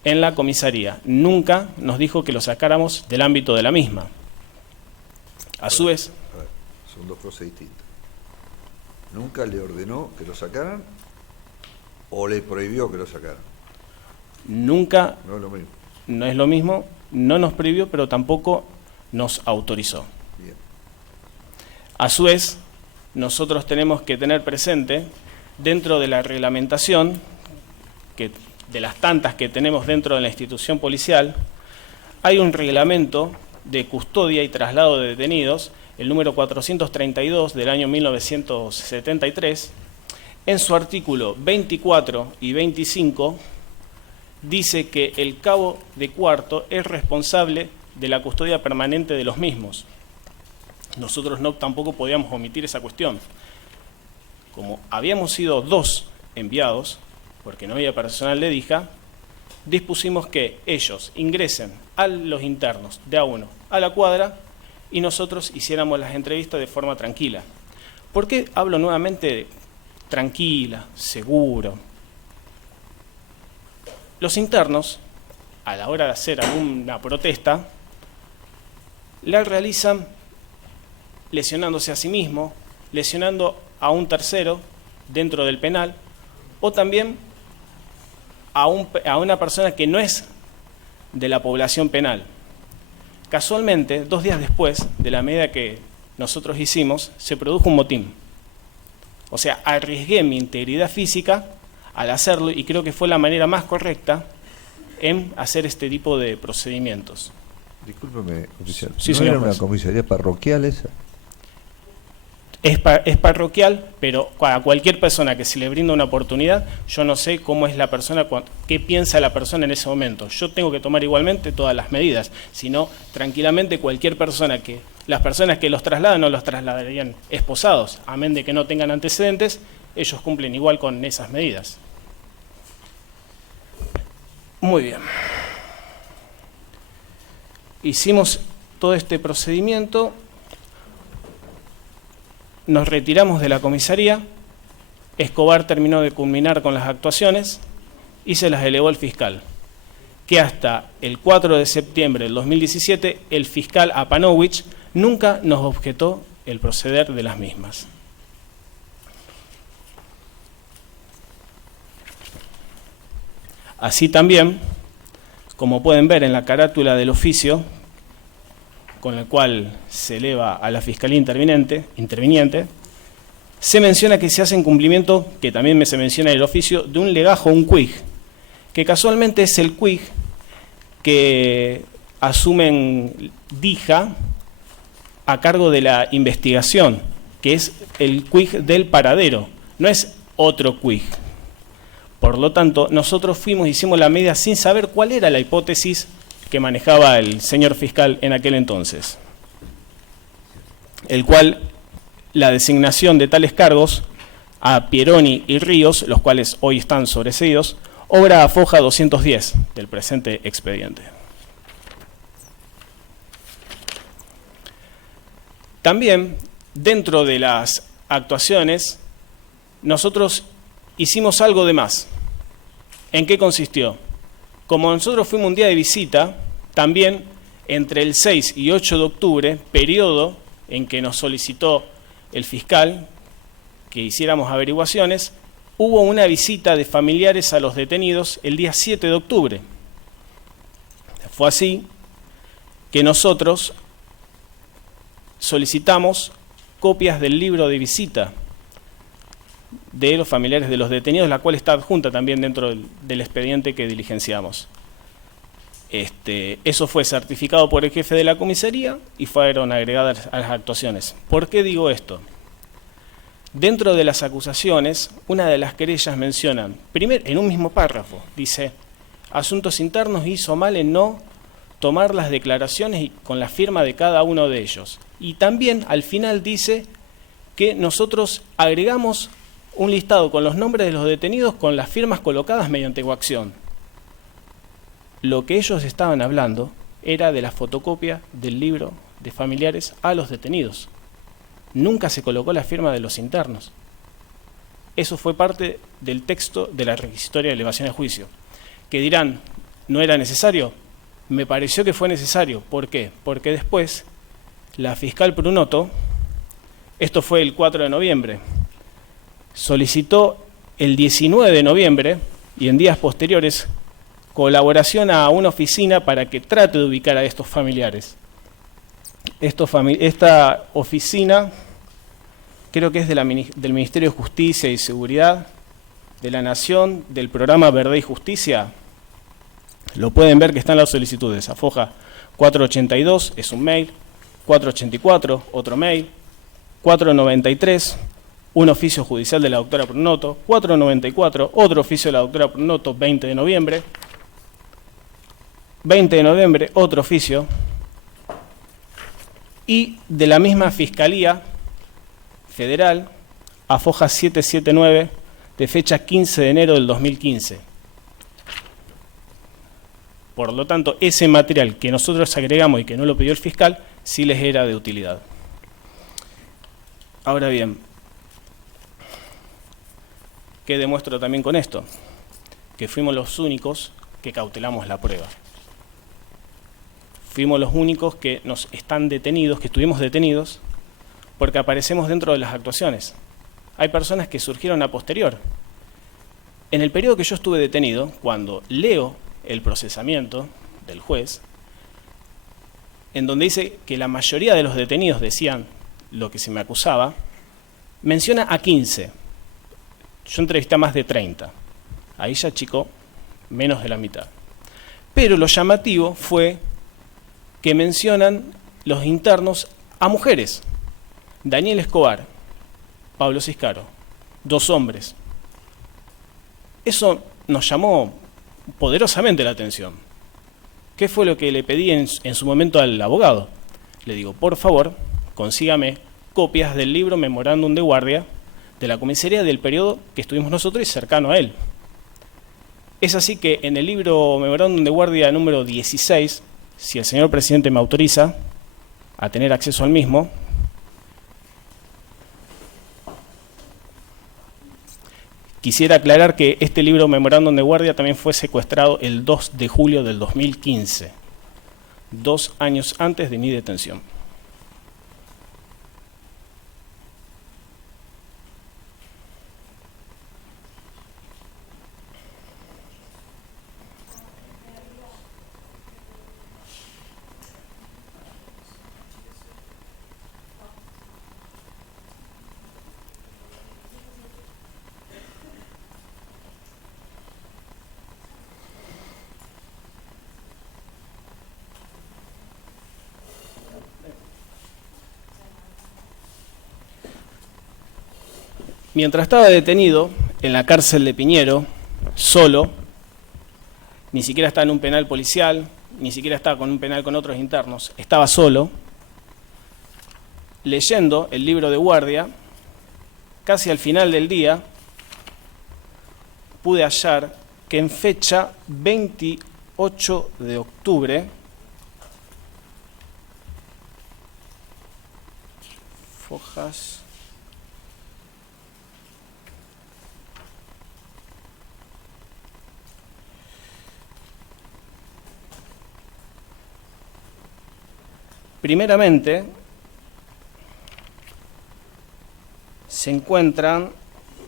en la comisaría. Nunca nos dijo que lo sacáramos del ámbito de la misma. A su vez... A ver, son dos cosas distintas. ¿Nunca le ordenó que lo sacaran o le prohibió que lo sacaran? Nunca... No es lo mismo. No es lo mismo, no nos prohibió, pero tampoco nos autorizó. Bien. A su vez, nosotros tenemos que tener presente, dentro de la reglamentación, que de las tantas que tenemos dentro de la institución policial, hay un reglamento de custodia y traslado de detenidos, el número 432 del año 1973, en su artículo 24 y 25, dice que el cabo de cuarto es responsable de la custodia permanente de los mismos. nosotros tampoco podíamos omitir esa cuestión. Como habíamos sido 2 enviados, porque no había personal de DIJA, dispusimos que ellos ingresen a los internos de A1 a la cuadra y nosotros hiciéramos las entrevistas de forma tranquila. ¿Por qué hablo nuevamente de tranquila, seguro? Los internos, a la hora de hacer alguna protesta, la realizan lesionándose a sí mismo, lesionando a un tercero dentro del penal, o también a una persona que no es de la población penal. Casualmente, 2 días después de la medida que nosotros hicimos, se produjo un motín. O sea, arriesgué mi integridad física al hacerlo y creo que fue la manera más correcta en hacer este tipo de procedimientos. Discúlpeme, oficial. Sí, ¿No señor era una juez. comisaría parroquial esa? Es parroquial, pero a cualquier persona que se le brinda una oportunidad, yo no sé cómo es la persona, qué piensa la persona en ese momento. Yo tengo que tomar igualmente todas las medidas, si no, tranquilamente cualquier persona las personas que los trasladan no los trasladarían esposados, amén de que no tengan antecedentes, ellos cumplen igual con esas medidas. Muy bien. Hicimos todo este procedimiento. Nos retiramos de la comisaría, Escobar terminó de culminar con las actuaciones y se las elevó al fiscal, que hasta el 4 de septiembre del 2017 el fiscal Apanowicz nunca nos objetó el proceder de las mismas. Así también, como pueden ver en la carátula del oficio, con el cual se eleva a la Fiscalía interviniente, se menciona que se hace en cumplimiento, que también se menciona en el oficio, de un legajo, un quig, que casualmente es el quig que asumen DIJA a cargo de la investigación, que es el quig del paradero, no es otro quig. Por lo tanto, nosotros hicimos la medida sin saber cuál era la hipótesis que manejaba el señor fiscal en aquel entonces, el cual la designación de tales cargos a Pieroni y Ríos, los cuales hoy están sobreseídos, obra a foja 210 del presente expediente. También, dentro de las actuaciones, nosotros hicimos algo de más. ¿En qué consistió? Como nosotros fuimos un día de visita, también entre el 6 y 8 de octubre, periodo en que nos solicitó el fiscal que hiciéramos averiguaciones, hubo una visita de familiares a los detenidos el día 7 de octubre. Fue así que nosotros solicitamos copias del libro de visita de los familiares de los detenidos, la cual está adjunta también dentro del expediente que diligenciamos. Eso fue certificado por el jefe de la comisaría y fueron agregadas a las actuaciones. ¿Por qué digo esto? Dentro de las acusaciones, una de las querellas mencionan, primero en un mismo párrafo, dice, Asuntos Internos hizo mal en no tomar las declaraciones y con la firma de cada uno de ellos. Y también al final dice que nosotros agregamos un listado con los nombres de los detenidos con las firmas colocadas mediante coacción. Lo que ellos estaban hablando era de la fotocopia del libro de familiares a los detenidos. Nunca se colocó la firma de los internos. Eso fue parte del texto de la requisitoria de elevación a juicio. Que dirán, ¿no era necesario? Me pareció que fue necesario. ¿Por qué? Porque después la fiscal Prunoto, esto fue el 4 de noviembre, solicitó el 19 de noviembre y en días posteriores colaboración a una oficina para que trate de ubicar a estos familiares. Esta oficina creo que es del Ministerio de Justicia y Seguridad de la Nación, del programa Verdad y Justicia. Lo pueden ver que están las solicitudes. Afoja 482 es un mail, 484 otro mail, 493 un oficio judicial de la doctora Prunoto, 494 otro oficio de la doctora Prunoto, 20 de noviembre, 20 de noviembre otro oficio, y de la misma Fiscalía Federal a Foja 779 de fecha 15 de enero del 2015. Por lo tanto, ese material que nosotros agregamos y que no lo pidió el fiscal, sí les era de utilidad. Ahora bien, ¿qué demuestro también con esto? Que fuimos los únicos que cautelamos la prueba. Fuimos los únicos que nos están detenidos, que estuvimos detenidos, porque aparecemos dentro de las actuaciones. Hay personas que surgieron a posterior. En el periodo que yo estuve detenido, cuando leo el procesamiento del juez, en donde dice que la mayoría de los detenidos decían lo que se me acusaba, menciona a 15. Yo entrevisté a más de 30. Ahí ya, chico, menos de la mitad. Pero lo llamativo fue que mencionan los internos a mujeres. Daniel Escobar, Pablo Ciscaro, 2 hombres. Eso nos llamó poderosamente la atención. ¿Qué fue lo que le pedí en su momento al abogado? Le digo, por favor, consígame copias del libro Memorándum de Guardia de la comisaría del periodo que estuvimos nosotros y cercano a él. Es así que en el libro Memorándum de Guardia número 16, si el señor presidente me autoriza a tener acceso al mismo, quisiera aclarar que este libro Memorándum de Guardia también fue secuestrado el 2 de julio del 2015, 2 años antes de mi detención. Mientras estaba detenido en la cárcel de Piñero, solo, ni siquiera estaba en un penal policial, ni siquiera estaba con un penal con otros internos, estaba solo, leyendo el libro de guardia, casi al final del día, pude hallar que en fecha 28 de octubre, Fojas... Primeramente, se encuentran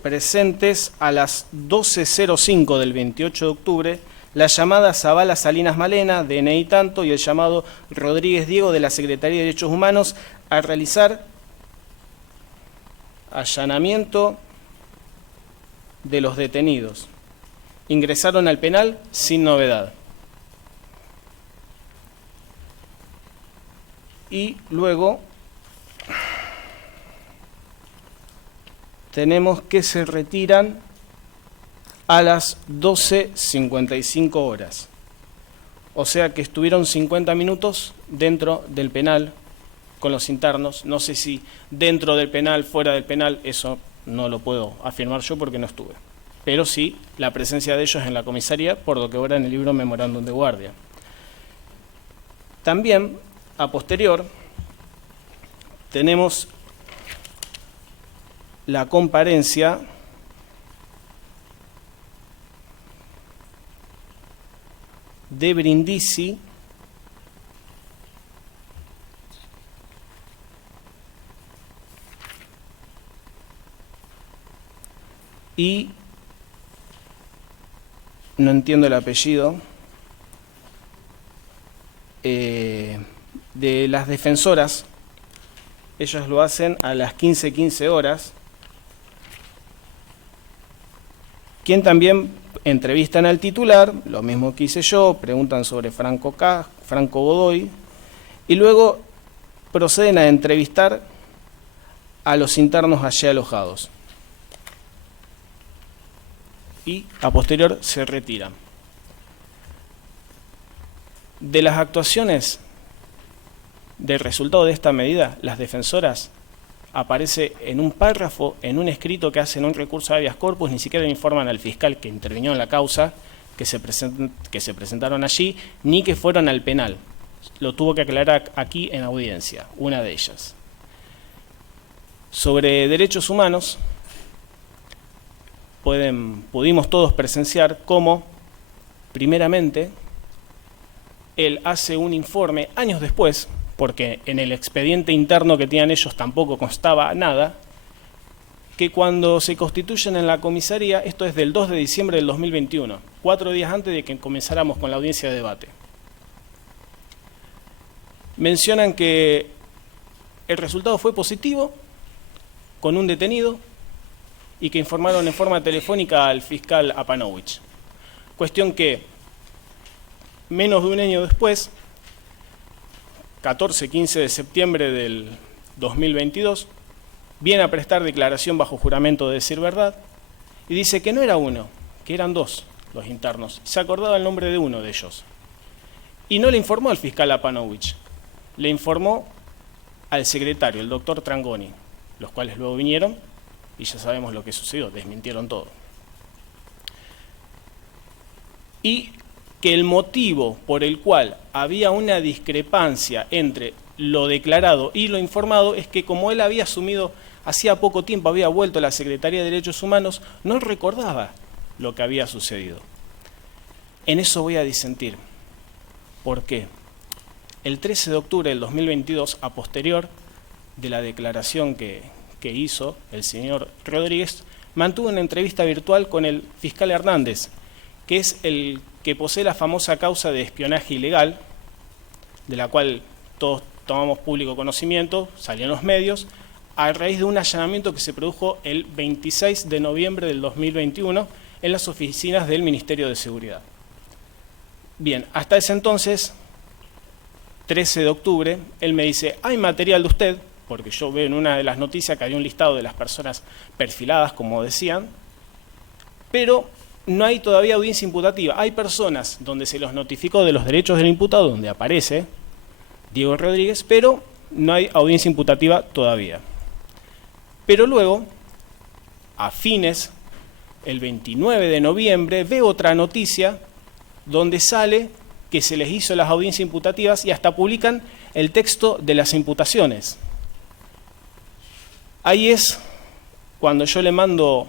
presentes a las 12:05 del 28 de octubre la llamada Zavala Salinas Malena, DNI tanto, y el llamado Rodríguez Diego de la Secretaría de Derechos Humanos a realizar allanamiento de los detenidos. Ingresaron al penal sin novedad. Y luego tenemos que se retiran a las 12:55 horas. O sea que estuvieron 50 minutos dentro del penal con los internos. No sé si dentro del penal, fuera del penal, eso no lo puedo afirmar yo porque no estuve. Pero sí la presencia de ellos en la comisaría, por lo que ahora en el libro Memorándum de Guardia. También, a posterior, tenemos la comparencia de Brindisi y no entiendo el apellido de las defensoras. Ellos lo hacen a las 15:15 horas, quien también entrevistan al titular, lo mismo que hice yo, preguntan sobre Franco Godoy, y luego proceden a entrevistar a los internos allí alojados. Y a posterior se retiran. De las actuaciones del resultado de esta medida, las defensoras aparece en un párrafo, en un escrito que hacen un recurso de habeas corpus, ni siquiera le informan al fiscal que intervino en la causa, que se presentaron allí, ni que fueron al penal. Lo tuvo que aclarar aquí en audiencia, una de ellas. Sobre derechos humanos, pudimos todos presenciar cómo, primeramente, él hace un informe años después, porque en el expediente interno que tenían ellos tampoco constaba nada, que cuando se constituyen en la comisaría, esto es del 2 de diciembre del 2021, 4 días antes de que comenzáramos con la audiencia de debate, mencionan que el resultado fue positivo, con un detenido, y que informaron en forma telefónica al fiscal Apanovich. Cuestión que, menos de un año después, 14-15 de septiembre del 2022, viene a prestar declaración bajo juramento de decir verdad, y dice que no era uno, que eran dos los internos. Se acordaba el nombre de uno de ellos. Y no le informó al fiscal Apanovich, le informó al secretario, el doctor Trangoni, los cuales luego vinieron y ya sabemos lo que sucedió, desmintieron todo. Y que el motivo por el cual había una discrepancia entre lo declarado y lo informado es que como él había asumido hacía poco tiempo, había vuelto a la Secretaría de Derechos Humanos, no recordaba lo que había sucedido. En eso voy a disentir. ¿Por qué? El 13 de octubre del 2022, a posterior de la declaración que hizo el señor Rodríguez, mantuvo una entrevista virtual con el fiscal Hernández, que es el que posee la famosa causa de espionaje ilegal, de la cual todos tomamos público conocimiento, salió en los medios, a raíz de un allanamiento que se produjo el 26 de noviembre del 2021 en las oficinas del Ministerio de Seguridad. Bien, hasta ese entonces, 13 de octubre, él me dice, hay material de usted, porque yo veo en una de las noticias que había un listado de las personas perfiladas, como decían, pero no hay todavía audiencia imputativa. Hay personas donde se los notificó de los derechos del imputado, donde aparece Diego Rodríguez, pero no hay audiencia imputativa todavía. Pero luego, a fines, el 29 de noviembre, veo otra noticia donde sale que se les hizo las audiencias imputativas y hasta publican el texto de las imputaciones. Ahí es cuando yo le mando,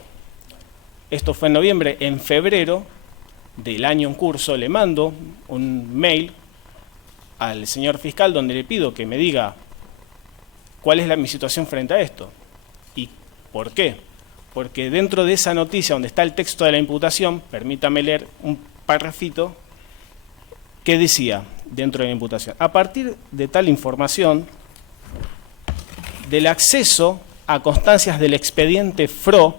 esto fue en noviembre, en febrero del año en curso, le mando un mail al señor fiscal donde le pido que me diga cuál es mi situación frente a esto. ¿Y por qué? Porque dentro de esa noticia donde está el texto de la imputación, permítame leer un párrafito que decía dentro de la imputación: a partir de tal información, del acceso a constancias del expediente FRO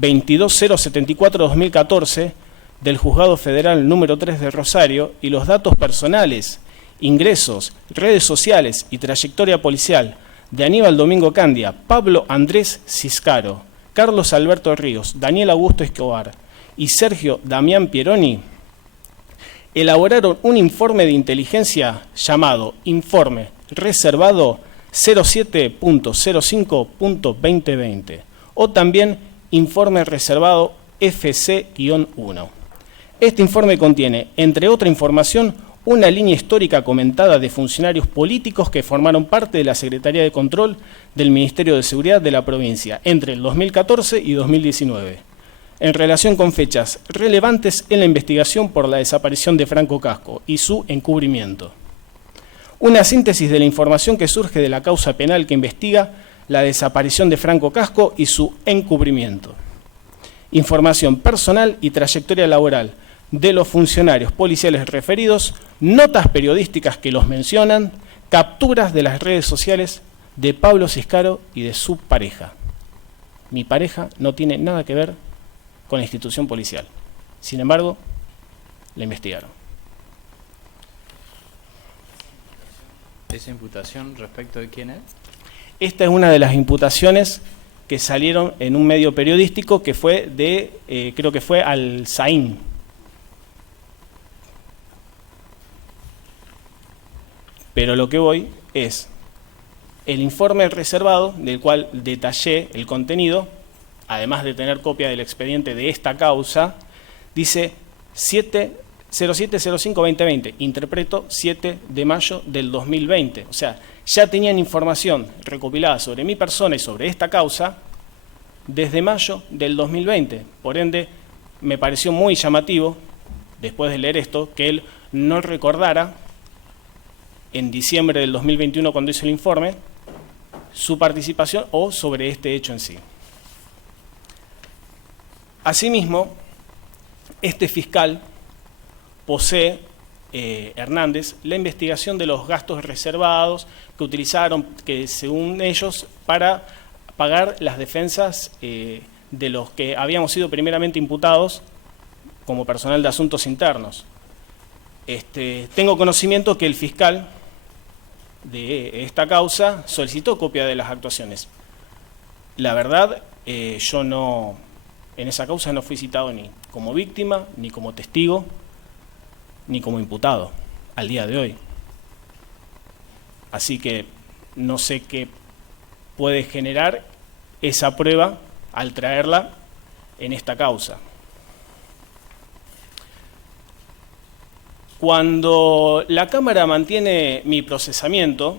22074-2014 del Juzgado Federal número 3 de Rosario y los datos personales, ingresos, redes sociales y trayectoria policial de Aníbal Domingo Candia, Pablo Andrés Ciscaro, Carlos Alberto Ríos, Daniel Augusto Escobar y Sergio Damián Pieroni, elaboraron un informe de inteligencia llamado Informe Reservado 07.05.2020 o también Informe Reservado FC-1. Este informe contiene, entre otra información, una línea histórica comentada de funcionarios políticos que formaron parte de la Secretaría de Control del Ministerio de Seguridad de la provincia entre el 2014 y 2019, en relación con fechas relevantes en la investigación por la desaparición de Franco Casco y su encubrimiento. Una síntesis de la información que surge de la causa penal que investiga la desaparición de Franco Casco y su encubrimiento. Información personal y trayectoria laboral de los funcionarios policiales referidos, notas periodísticas que los mencionan, capturas de las redes sociales de Pablo Ciscaro y de su pareja. Mi pareja no tiene nada que ver con la institución policial. Sin embargo, la investigaron. ¿Esa imputación respecto de quién es? Esta es una de las imputaciones que salieron en un medio periodístico que fue de, creo que fue Al Zain. Pero lo que voy es el informe reservado, del cual detallé el contenido, además de tener copia del expediente de esta causa, dice 0705-2020, interpreto 7 de mayo del 2020. O sea, ya tenían información recopilada sobre mi persona y sobre esta causa desde mayo del 2020. Por ende, me pareció muy llamativo, después de leer esto, que él no recordara en diciembre del 2021, cuando hizo el informe, su participación o sobre este hecho en sí. Asimismo, este fiscal posee, Hernández, la investigación de los gastos reservados que utilizaron, que según ellos, para pagar las defensas de los que habíamos sido primeramente imputados como personal de asuntos internos. Tengo conocimiento que el fiscal de esta causa solicitó copia de las actuaciones. La verdad, yo no, en esa causa no fui citado ni como víctima, ni como testigo, ni como imputado, al día de hoy. Así que no sé qué puede generar esa prueba al traerla en esta causa. Cuando la Cámara mantiene mi procesamiento,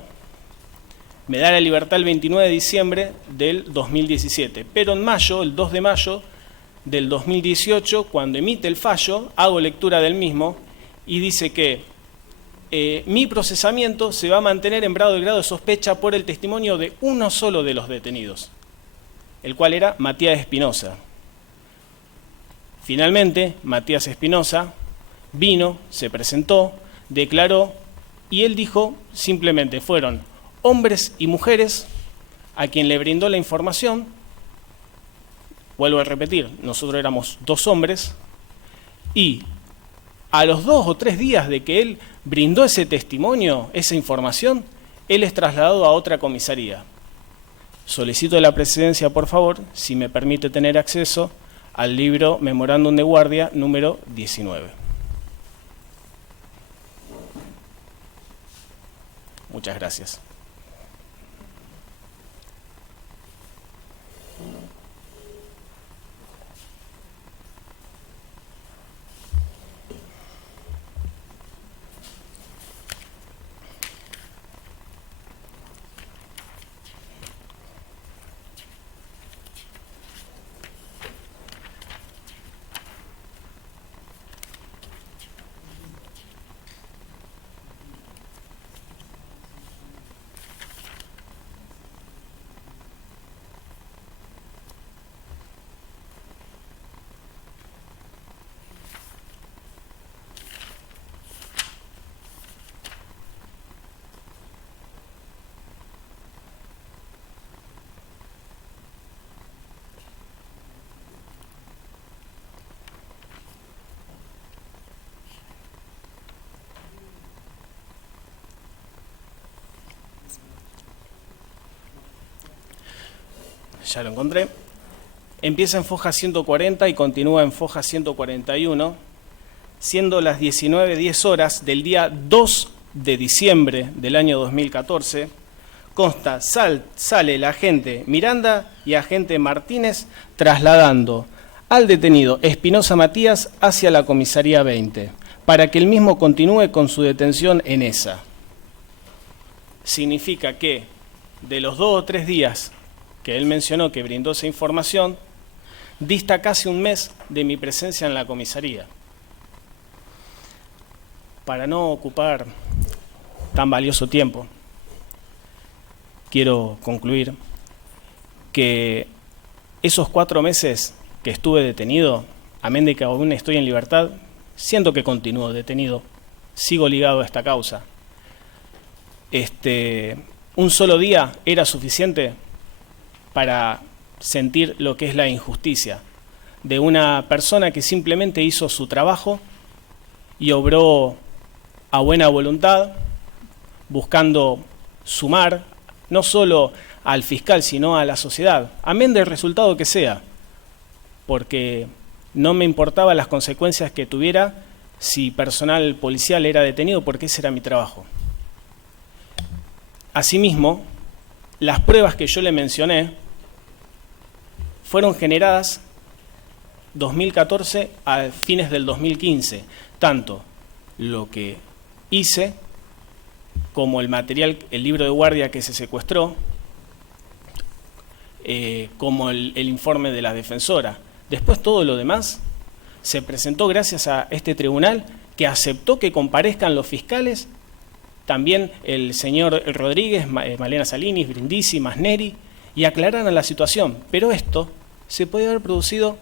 me da la libertad el 29 de diciembre del 2017, pero en mayo, el 2 de mayo del 2018, cuando emite el fallo, hago lectura del mismo y dice que mi procesamiento se va a mantener en grado de sospecha por el testimonio de uno solo de los detenidos, el cual era Matías Espinosa. Finalmente, Matías Espinosa vino, se presentó, declaró y él dijo simplemente fueron hombres y mujeres a quien le brindó la información. Vuelvo a repetir, nosotros éramos 2 hombres y a los 2 o 3 días de que él brindó ese testimonio, esa información, él es trasladado a otra comisaría. Solicito de la presidencia, por favor, si me permite tener acceso al libro Memorándum de Guardia número 19. Muchas gracias. Ya lo encontré. Empieza en foja 140 y continúa en foja 141, siendo las 19:10 horas del día 2 de diciembre del año 2014. Consta, sale el agente Miranda y agente Martínez trasladando al detenido Espinosa Matías hacia la comisaría 20, para que el mismo continúe con su detención en esa. Significa que de los 2 o 3 días que él mencionó que brindó esa información, dista casi un mes de mi presencia en la comisaría. Para no ocupar tan valioso tiempo, quiero concluir que esos 4 meses que estuve detenido, amén de que aún estoy en libertad, siento que continúo detenido, sigo ligado a esta causa. Un solo día era suficiente para sentir lo que es la injusticia de una persona que simplemente hizo su trabajo y obró a buena voluntad, buscando sumar no solo al fiscal, sino a la sociedad, amén del resultado que sea, porque no me importaban las consecuencias que tuviera si personal policial era detenido, porque ese era mi trabajo. Asimismo, las pruebas que yo le mencioné fueron generadas 2014 a fines del 2015, tanto lo que hice como el material, el libro de guardia que se secuestró, como el informe de la defensora. Después todo lo demás se presentó gracias a este tribunal que aceptó que comparezcan los fiscales, también el señor Rodríguez, Malena Salinis, Brindisi, Masneri, y aclararan la situación. Pero esto se podía haber producido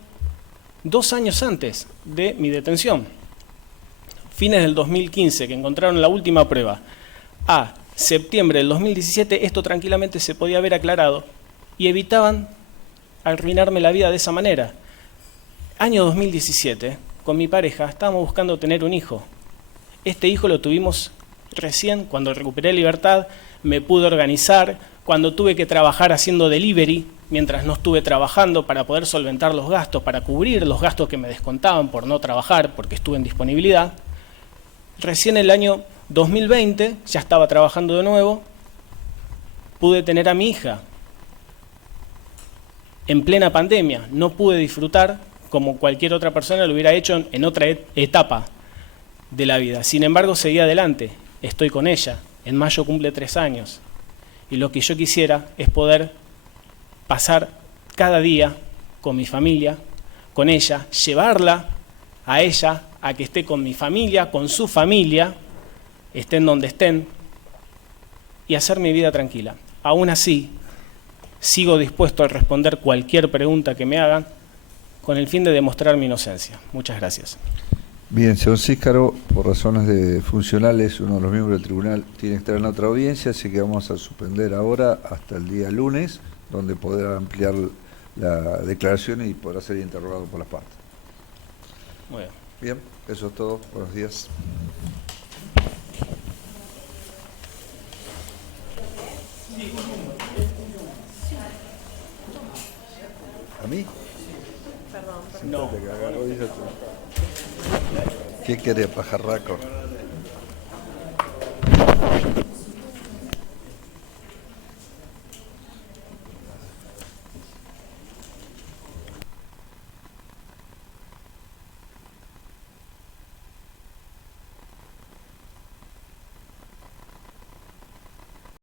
2 años antes de mi detención. Fines del 2015, que encontraron la última prueba, a septiembre del 2017, esto tranquilamente se podía haber aclarado y evitaban arruinarme la vida de esa manera. Año 2017, con mi pareja, estábamos buscando tener un hijo. Este hijo lo tuvimos recién cuando recuperé libertad, me pude organizar, cuando tuve que trabajar haciendo delivery, mientras no estuve trabajando para poder solventar los gastos, para cubrir los gastos que me descontaban por no trabajar, porque estuve en disponibilidad. Recién el año 2020, ya estaba trabajando de nuevo, pude tener a mi hija. En plena pandemia, no pude disfrutar como cualquier otra persona lo hubiera hecho en otra etapa de la vida. Sin embargo, seguí adelante, estoy con ella, en mayo cumple 3 años. Y lo que yo quisiera es poder pasar cada día con mi familia, con ella, llevarla a ella, a que esté con mi familia, con su familia, estén donde estén, y hacer mi vida tranquila. Aún así, sigo dispuesto a responder cualquier pregunta que me hagan con el fin de demostrar mi inocencia. Muchas gracias. Bien, señor Císcaro, por razones funcionales, uno de los miembros del tribunal tiene que estar en otra audiencia, así que vamos a suspender ahora hasta el día lunes, donde podrá ampliar la declaración y podrá ser interrogado por las partes. Muy bien. Bien, eso es todo. Buenos días. ¿A mí? No. ¿Qué querés, pajarraco?